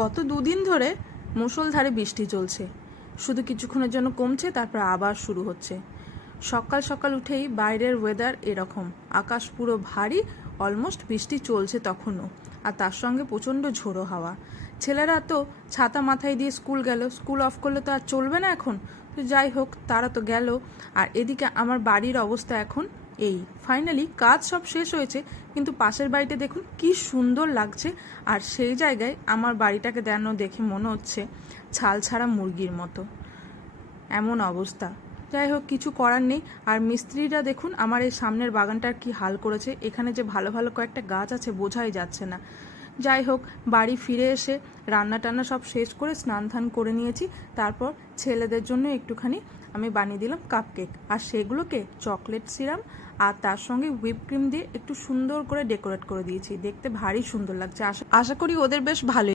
গত দুদিন ধরে মুষলধারে বৃষ্টি চলছে। শুধু কিছুক্ষণের জন্য কমছে, তারপর আবার শুরু হচ্ছে। সকাল সকাল উঠেই বাইরের ওয়েদার এরকম, আকাশ পুরো ভারী, অলমোস্ট বৃষ্টি চলছে তখনও, আর তার সঙ্গে প্রচণ্ড ঝোড়ো হাওয়া। ছেলেরা তো ছাতা মাথায় দিয়ে স্কুল গেল, স্কুল অফ করলে তো আর চলবে না এখন, তো যাই হোক তারা তো গেল। আর এদিকে আমার বাড়ির অবস্থা এখন এই, ফাইনালি কাজ সব শেষ হয়েছে, কিন্তু পাশের বাড়িতে দেখুন কি সুন্দর লাগছে। আর সেই জায়গায় আমার বাড়িটাকে যেন দেখে মনে হচ্ছে ছাল ছাড়া মুরগির মতো, এমন অবস্থা। যাই হোক, কিছু করার নেই। আর মিস্ত্রিরা দেখুন আমার এই সামনের বাগানটার কি হাল করেছে। এখানে যে ভালো ভালো কয়েকটা গাছ আছে বোঝাই যাচ্ছে না। যাই হোক, বাড়ি ফিরে এসে রান্না টান্না সব শেষ করে স্নান ধান করে নিয়েছি। তারপর ছেলেদের জন্য একটুখানি আমি বানিয়ে দিলাম কাপকেক, আর সেগুলোকে চকলেট সিরাম আর তার সঙ্গে হুইপ ক্রিম দিয়ে একটু সুন্দর করে ডেকোরেট করে দিয়েছি। দেখতে ভারী সুন্দর লাগছে। আশা করি ওদের বেশ ভালোই